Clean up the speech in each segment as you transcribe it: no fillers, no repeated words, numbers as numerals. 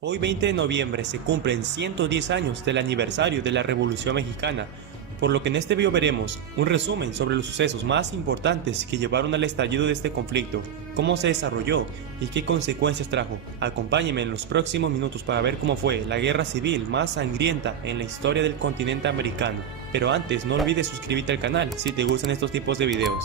Hoy 20 de noviembre se cumplen 110 años del aniversario de la Revolución Mexicana, por lo que en este video veremos un resumen sobre los sucesos más importantes que llevaron al estallido de este conflicto, cómo se desarrolló y qué consecuencias trajo. Acompáñenme en los próximos minutos para ver cómo fue la guerra civil más sangrienta en la historia del continente americano. Pero antes no olvides suscribirte al canal si te gustan estos tipos de videos.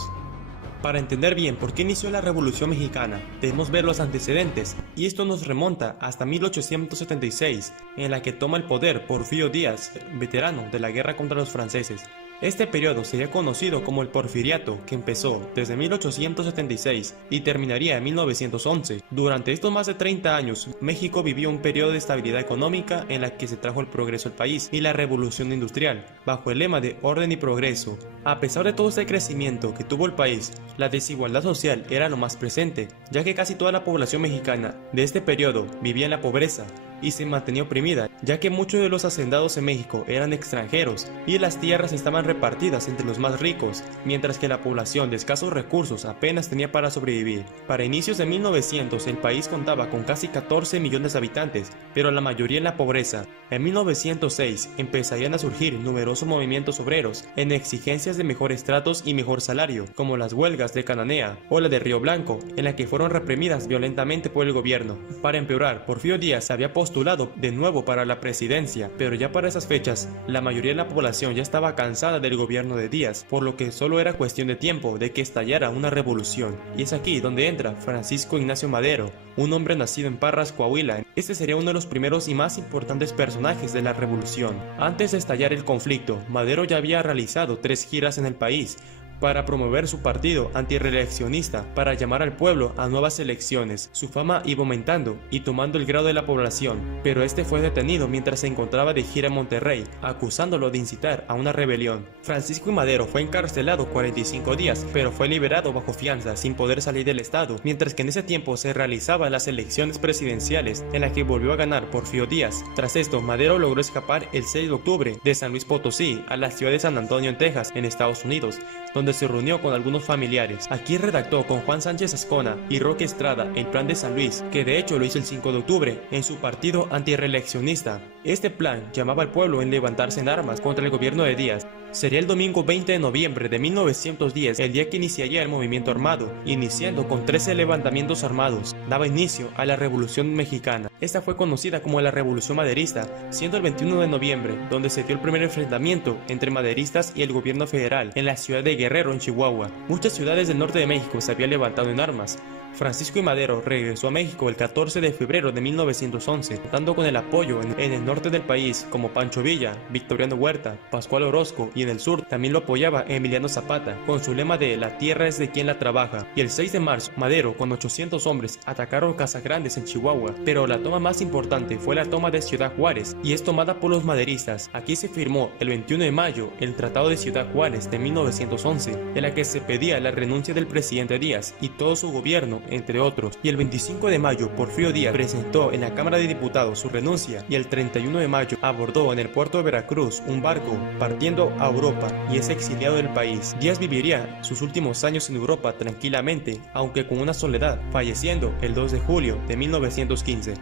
Para entender bien por qué inició la Revolución Mexicana, debemos ver los antecedentes, y esto nos remonta hasta 1876, en la que toma el poder Porfirio Díaz, veterano de la guerra contra los franceses. Este periodo sería conocido como el Porfiriato, que empezó desde 1876 y terminaría en 1911. Durante estos más de 30 años, México vivió un periodo de estabilidad económica en la que se trajo el progreso al país y la revolución industrial, bajo el lema de orden y progreso. A pesar de todo este crecimiento que tuvo el país, la desigualdad social era lo más presente, ya que casi toda la población mexicana de este periodo vivía en la pobreza y se mantenía oprimida, ya que muchos de los hacendados en México eran extranjeros y las tierras estaban repartidas entre los más ricos, mientras que la población de escasos recursos apenas tenía para sobrevivir. Para inicios de 1900 el país contaba con casi 14 millones de habitantes, pero la mayoría en la pobreza. En 1906 empezarían a surgir numerosos movimientos obreros en exigencias de mejores tratos y mejor salario, como las huelgas de Cananea o la de Río Blanco, en la que fueron reprimidas violentamente por el gobierno. Para empeorar, Porfirio Díaz había postulado de nuevo para la presidencia, pero ya para esas fechas, la mayoría de la población ya estaba cansada del gobierno de Díaz, por lo que solo era cuestión de tiempo de que estallara una revolución. Y es aquí donde entra Francisco Ignacio Madero, un hombre nacido en Parras, Coahuila. Este sería uno de los primeros y más importantes personajes de la revolución. Antes de estallar el conflicto, Madero ya había realizado 3 giras en el país para promover su partido antirreeleccionista, para llamar al pueblo a nuevas elecciones. Su fama iba aumentando y tomando el grado de la población, pero este fue detenido mientras se encontraba de gira en Monterrey, acusándolo de incitar a una rebelión. Francisco I. Madero fue encarcelado 45 días, pero fue liberado bajo fianza sin poder salir del estado, mientras que en ese tiempo se realizaban las elecciones presidenciales en las que volvió a ganar Porfirio Díaz. Tras esto, Madero logró escapar el 6 de octubre de San Luis Potosí a la ciudad de San Antonio en Texas, en Estados Unidos, donde se reunió con algunos familiares. Aquí redactó con Juan Sánchez Ascona y Roque Estrada el Plan de San Luis, que de hecho lo hizo el 5 de octubre en su partido antirreeleccionista. Este plan llamaba al pueblo en levantarse en armas contra el gobierno de Díaz. Sería el domingo 20 de noviembre de 1910 el día que iniciaría el movimiento armado, iniciando con 13 levantamientos armados. Daba inicio a la Revolución Mexicana. Esta fue conocida como la Revolución Maderista, siendo el 21 de noviembre donde se dio el primer enfrentamiento entre maderistas y el gobierno federal en la ciudad de Guerrero, en Chihuahua. Muchas ciudades del norte de México se habían levantado en armas. Francisco I. Madero regresó a México el 14 de febrero de 1911, contando con el apoyo en el norte del país como Pancho Villa, Victoriano Huerta, Pascual Orozco, y en el sur también lo apoyaba Emiliano Zapata, con su lema de "La tierra es de quien la trabaja". Y el 6 de marzo, Madero con 800 hombres atacaron Casas Grandes en Chihuahua, pero la toma más importante fue la toma de Ciudad Juárez, y es tomada por los maderistas. Aquí se firmó el 21 de mayo el Tratado de Ciudad Juárez de 1911, en la que se pedía la renuncia del presidente Díaz y todo su gobierno, entre otros. Y el 25 de mayo, Porfirio Díaz presentó en la Cámara de Diputados su renuncia, y el 31 de mayo abordó en el puerto de Veracruz un barco partiendo a Europa y es exiliado del país. Díaz viviría sus últimos años en Europa tranquilamente, aunque con una soledad, falleciendo el 2 de julio de 1915.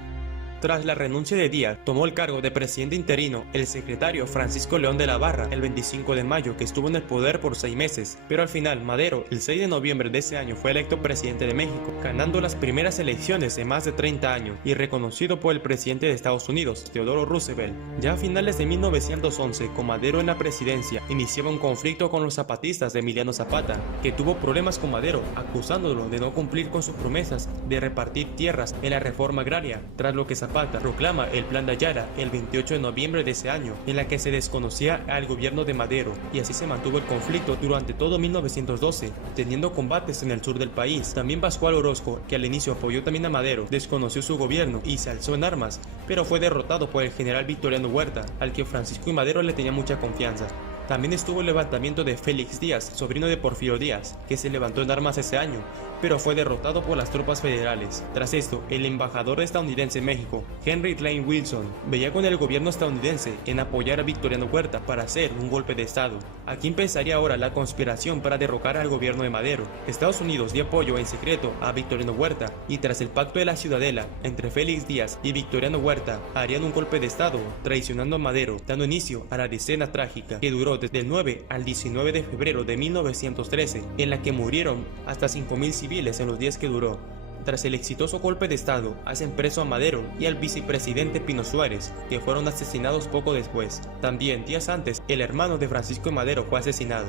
Tras la renuncia de Díaz, tomó el cargo de presidente interino el secretario Francisco León de la Barra el 25 de mayo, que estuvo en el poder por 6 meses, pero al final Madero, el 6 de noviembre de ese año, fue electo presidente de México, ganando las primeras elecciones en más de 30 años y reconocido por el presidente de Estados Unidos, Theodore Roosevelt. Ya a finales de 1911, con Madero en la presidencia, iniciaba un conflicto con los zapatistas de Emiliano Zapata, que tuvo problemas con Madero, acusándolo de no cumplir con sus promesas de repartir tierras en la reforma agraria, tras lo que Zapata proclama el Plan de Ayala el 28 de noviembre de ese año, en la que se desconocía al gobierno de Madero, y así se mantuvo el conflicto durante todo 1912, teniendo combates en el sur del país. También Pascual Orozco, que al inicio apoyó también a Madero, desconoció su gobierno y se alzó en armas, pero fue derrotado por el general Victoriano Huerta, al que Francisco I. Madero le tenía mucha confianza. También estuvo el levantamiento de Félix Díaz, sobrino de Porfirio Díaz, que se levantó en armas ese año, pero fue derrotado por las tropas federales. Tras esto, el embajador estadounidense en México, Henry Lane Wilson, veía con el gobierno estadounidense en apoyar a Victoriano Huerta para hacer un golpe de estado. Aquí empezaría ahora la conspiración para derrocar al gobierno de Madero. Estados Unidos dio apoyo en secreto a Victoriano Huerta, y tras el pacto de la Ciudadela entre Félix Díaz y Victoriano Huerta, harían un golpe de estado traicionando a Madero, dando inicio a la decena trágica que duró desde el 9 al 19 de febrero de 1913, en la que murieron hasta 5.000 civiles en los días que duró. Tras el exitoso golpe de estado, hacen preso a Madero y al vicepresidente Pino Suárez, que fueron asesinados poco después. También, días antes, el hermano de Francisco de Madero fue asesinado.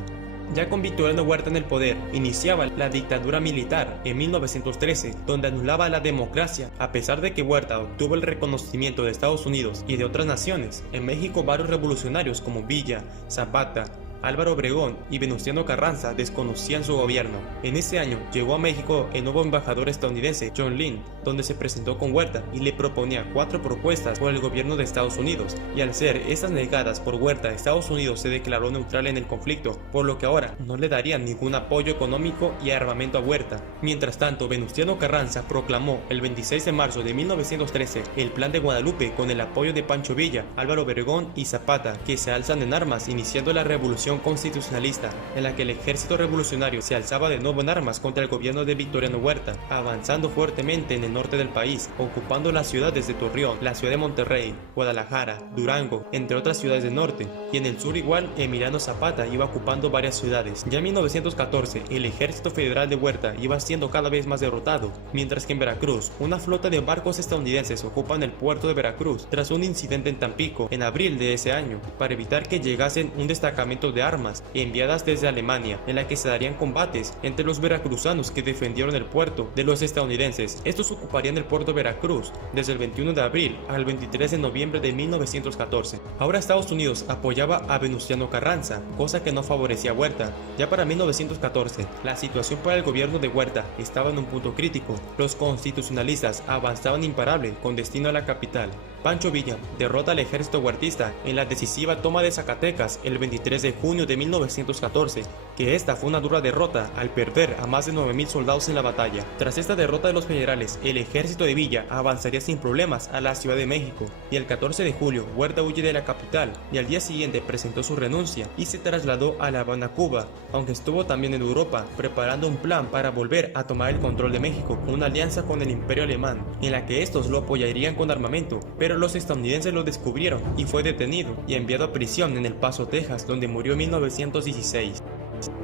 Ya con Victoriano Huerta en el poder, iniciaba la dictadura militar en 1913, donde anulaba la democracia. A pesar de que Huerta obtuvo el reconocimiento de Estados Unidos y de otras naciones, en México varios revolucionarios como Villa, Zapata, Álvaro Obregón y Venustiano Carranza desconocían su gobierno. En ese año llegó a México el nuevo embajador estadounidense John Lynn, donde se presentó con Huerta y le proponía 4 propuestas por el gobierno de Estados Unidos, y al ser estas negadas por Huerta, Estados Unidos se declaró neutral en el conflicto, por lo que ahora no le darían ningún apoyo económico y armamento a Huerta. Mientras tanto, Venustiano Carranza proclamó el 26 de marzo de 1913 el Plan de Guadalupe con el apoyo de Pancho Villa, Álvaro Obregón y Zapata, que se alzan en armas iniciando la revolución constitucionalista, en la que el ejército revolucionario se alzaba de nuevo en armas contra el gobierno de Victoriano Huerta, avanzando fuertemente en el norte del país, ocupando las ciudades de Torreón, la ciudad de Monterrey, Guadalajara, Durango, entre otras ciudades del norte, y en el sur igual Emiliano Zapata iba ocupando varias ciudades. Ya en 1914 el ejército federal de Huerta iba siendo cada vez más derrotado, mientras que en Veracruz una flota de barcos estadounidenses ocupan el puerto de Veracruz tras un incidente en Tampico en abril de ese año, para evitar que llegasen un destacamento de armas enviadas desde Alemania, en la que se darían combates entre los veracruzanos que defendieron el puerto de los estadounidenses. Estos ocuparían el puerto de Veracruz desde el 21 de abril al 23 de noviembre de 1914. Ahora Estados Unidos apoyaba a Venustiano Carranza, cosa que no favorecía a Huerta. Ya para 1914, la situación para el gobierno de Huerta estaba en un punto crítico. Los constitucionalistas avanzaban imparable con destino a la capital. Pancho Villa derrota al ejército huertista en la decisiva toma de Zacatecas el 23 de junio de 1914, que esta fue una dura derrota al perder a más de 9.000 soldados en la batalla. Tras esta derrota de los federales, el ejército de Villa avanzaría sin problemas a la Ciudad de México, y el 14 de julio Huerta huye de la capital y al día siguiente presentó su renuncia y se trasladó a La Habana, Cuba, aunque estuvo también en Europa preparando un plan para volver a tomar el control de México con una alianza con el Imperio Alemán, en la que estos lo apoyarían con armamento, pero los estadounidenses lo descubrieron y fue detenido y enviado a prisión en El Paso, Texas, donde murió en 1916.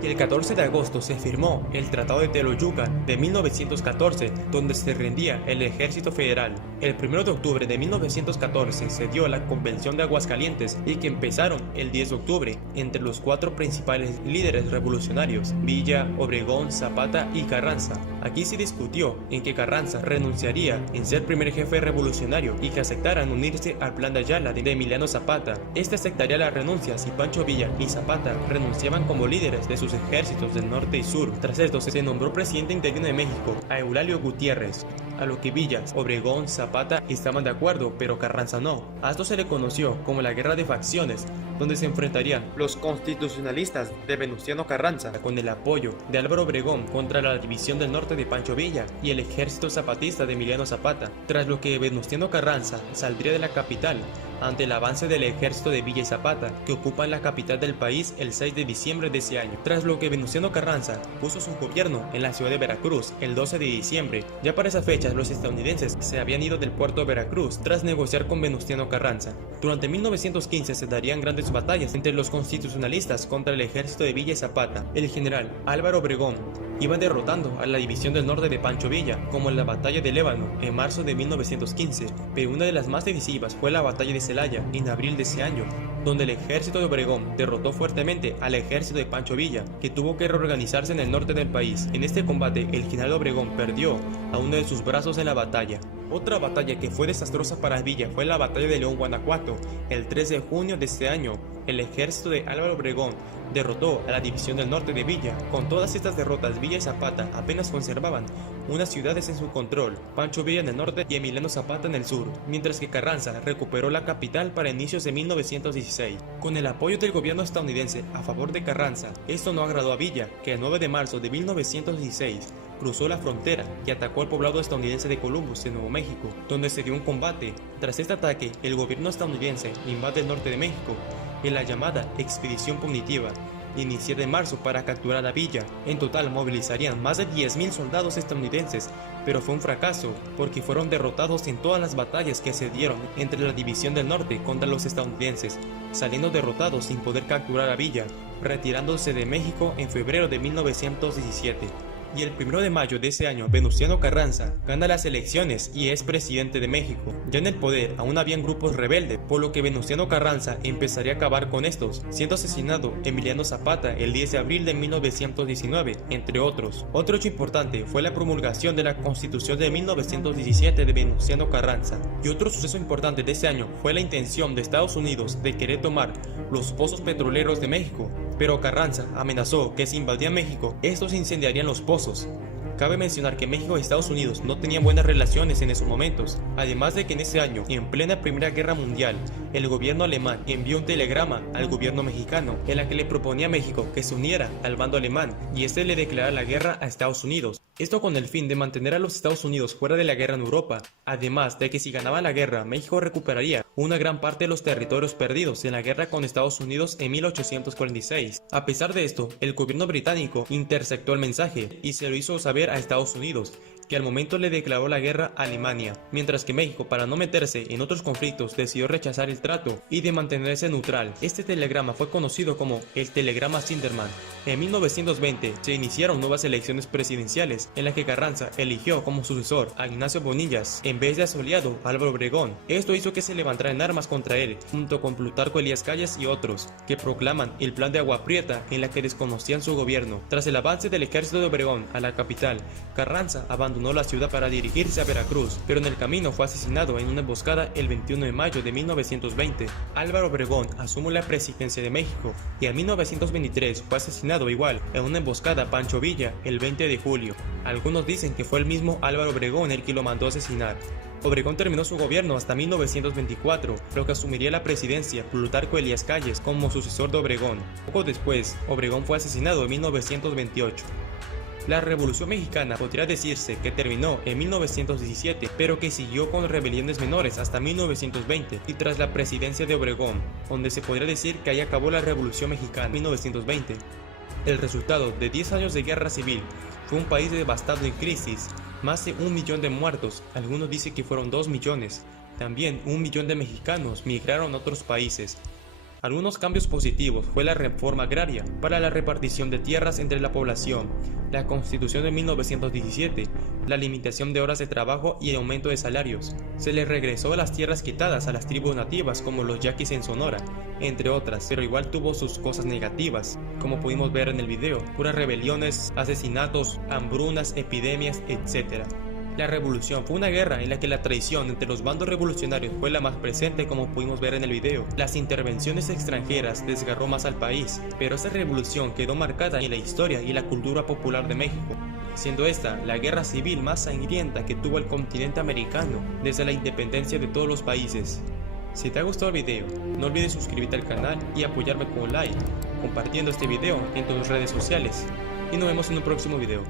El 14 de agosto se firmó el Tratado de Teoloyucan de 1914, donde se rendía el ejército federal. El 1 de octubre de 1914 se dio la Convención de Aguascalientes y que empezaron el 10 de octubre entre los 4 principales líderes revolucionarios, Villa, Obregón, Zapata y Carranza. Aquí se discutió en que Carranza renunciaría en ser primer jefe revolucionario y que aceptaran unirse al Plan de Ayala de Emiliano Zapata. Este aceptaría la renuncia si Pancho Villa y Zapata renunciaban como líderes de sus ejércitos del norte y sur. Tras esto se nombró presidente interino de México a Eulalio Gutiérrez, a lo que Villa, Obregón, Zapata estaban de acuerdo, pero Carranza no. A esto se le conoció como la Guerra de Facciones, donde se enfrentarían los constitucionalistas de Venustiano Carranza con el apoyo de Álvaro Obregón contra la división del norte de Pancho Villa y el ejército zapatista de Emiliano Zapata, tras lo que Venustiano Carranza saldría de la capital ante el avance del ejército de Villa y Zapata, que ocupan la capital del país el 6 de diciembre de ese año, tras lo que Venustiano Carranza puso su gobierno en la ciudad de Veracruz el 12 de diciembre. Ya para esa fecha los estadounidenses se habían ido del puerto de Veracruz tras negociar con Venustiano Carranza. Durante 1915 se darían grandes batallas entre los constitucionalistas contra el ejército de Villa y Zapata. El general Álvaro Obregón iba derrotando a la división del norte de Pancho Villa, como en la batalla de Lébano en marzo de 1915, pero una de las más decisivas fue la batalla de Celaya en abril de ese año, donde el ejército de Obregón derrotó fuertemente al ejército de Pancho Villa, que tuvo que reorganizarse en el norte del país. En este combate el general Obregón perdió a uno de sus brazos en la batalla. Otra batalla que fue desastrosa para Villa fue la batalla de León, Guanajuato, el 3 de junio de este año. El ejército de Álvaro Obregón derrotó a la División del Norte de Villa. Con todas estas derrotas, Villa y Zapata apenas conservaban unas ciudades en su control, Pancho Villa en el norte y Emiliano Zapata en el sur, mientras que Carranza recuperó la capital para inicios de 1916. Con el apoyo del gobierno estadounidense a favor de Carranza, esto no agradó a Villa, que el 9 de marzo de 1916 cruzó la frontera y atacó al poblado estadounidense de Columbus, en Nuevo México, donde se dio un combate. Tras este ataque, el gobierno estadounidense invade el norte de México en la llamada Expedición Punitiva, iniciar de marzo para capturar a Villa. En total movilizarían más de 10.000 soldados estadounidenses, pero fue un fracaso porque fueron derrotados en todas las batallas que se dieron entre la División del Norte contra los estadounidenses, saliendo derrotados sin poder capturar a Villa, retirándose de México en febrero de 1917. Y el 1 de mayo de ese año, Venustiano Carranza gana las elecciones y es presidente de México. Ya en el poder aún habían grupos rebeldes, por lo que Venustiano Carranza empezaría a acabar con estos, siendo asesinado Emiliano Zapata el 10 de abril de 1919, entre otros. Otro hecho importante fue la promulgación de la Constitución de 1917 de Venustiano Carranza. Y otro suceso importante de ese año fue la intención de Estados Unidos de querer tomar los pozos petroleros de México, pero Carranza amenazó que si invadía México, estos incendiarían los pozos. Cabe mencionar que México y Estados Unidos no tenían buenas relaciones en esos momentos, además de que en ese año, en plena Primera Guerra Mundial, el gobierno alemán envió un telegrama al gobierno mexicano en la que le proponía a México que se uniera al bando alemán y este le declarara la guerra a Estados Unidos. Esto con el fin de mantener a los Estados Unidos fuera de la guerra en Europa, además de que si ganaba la guerra, México recuperaría una gran parte de los territorios perdidos en la guerra con Estados Unidos en 1846. A pesar de esto, el gobierno británico interceptó el mensaje y se lo hizo saber a Estados Unidos, que al momento le declaró la guerra a Alemania, mientras que México, para no meterse en otros conflictos, decidió rechazar el trato y de mantenerse neutral. Este telegrama fue conocido como el telegrama Sinderman. En 1920 se iniciaron nuevas elecciones presidenciales en las que Carranza eligió como sucesor a Ignacio Bonillas en vez de a su aliado Álvaro Obregón. Esto hizo que se levantaran armas contra él, junto con Plutarco Elías Calles y otros, que proclaman el plan de Agua Prieta en la que desconocían su gobierno. Tras el avance del ejército de Obregón a la capital, Carranza abandonó la ciudad para dirigirse a Veracruz, pero en el camino fue asesinado en una emboscada el 21 de mayo de 1920. Álvaro Obregón asumió la presidencia de México y en 1923 fue asesinado igual en una emboscada a Pancho Villa el 20 de julio. Algunos dicen que fue el mismo Álvaro Obregón el que lo mandó a asesinar. Obregón terminó su gobierno hasta 1924, lo que asumiría la presidencia Plutarco Elías Calles como sucesor de Obregón. Poco después, Obregón fue asesinado en 1928. La Revolución Mexicana podría decirse que terminó en 1917, pero que siguió con rebeliones menores hasta 1920 y tras la presidencia de Obregón, donde se podría decir que ahí acabó la Revolución Mexicana en 1920. El resultado de 10 años de guerra civil fue un país devastado en crisis, más de 1 millón de muertos, algunos dicen que fueron 2 millones, también 1 millón de mexicanos migraron a otros países. Algunos cambios positivos fue la reforma agraria para la repartición de tierras entre la población, la Constitución de 1917, la limitación de horas de trabajo y el aumento de salarios. Se le regresó las tierras quitadas a las tribus nativas como los yaquis en Sonora, entre otras, pero igual tuvo sus cosas negativas, como pudimos ver en el video, puras rebeliones, asesinatos, hambrunas, epidemias, etc. La revolución fue una guerra en la que la traición entre los bandos revolucionarios fue la más presente, como pudimos ver en el video. Las intervenciones extranjeras desgarró más al país, pero esa revolución quedó marcada en la historia y la cultura popular de México, siendo esta la guerra civil más sangrienta que tuvo el continente americano desde la independencia de todos los países. Si te ha gustado el video, no olvides suscribirte al canal y apoyarme con un like, compartiendo este video en tus redes sociales, y nos vemos en un próximo video.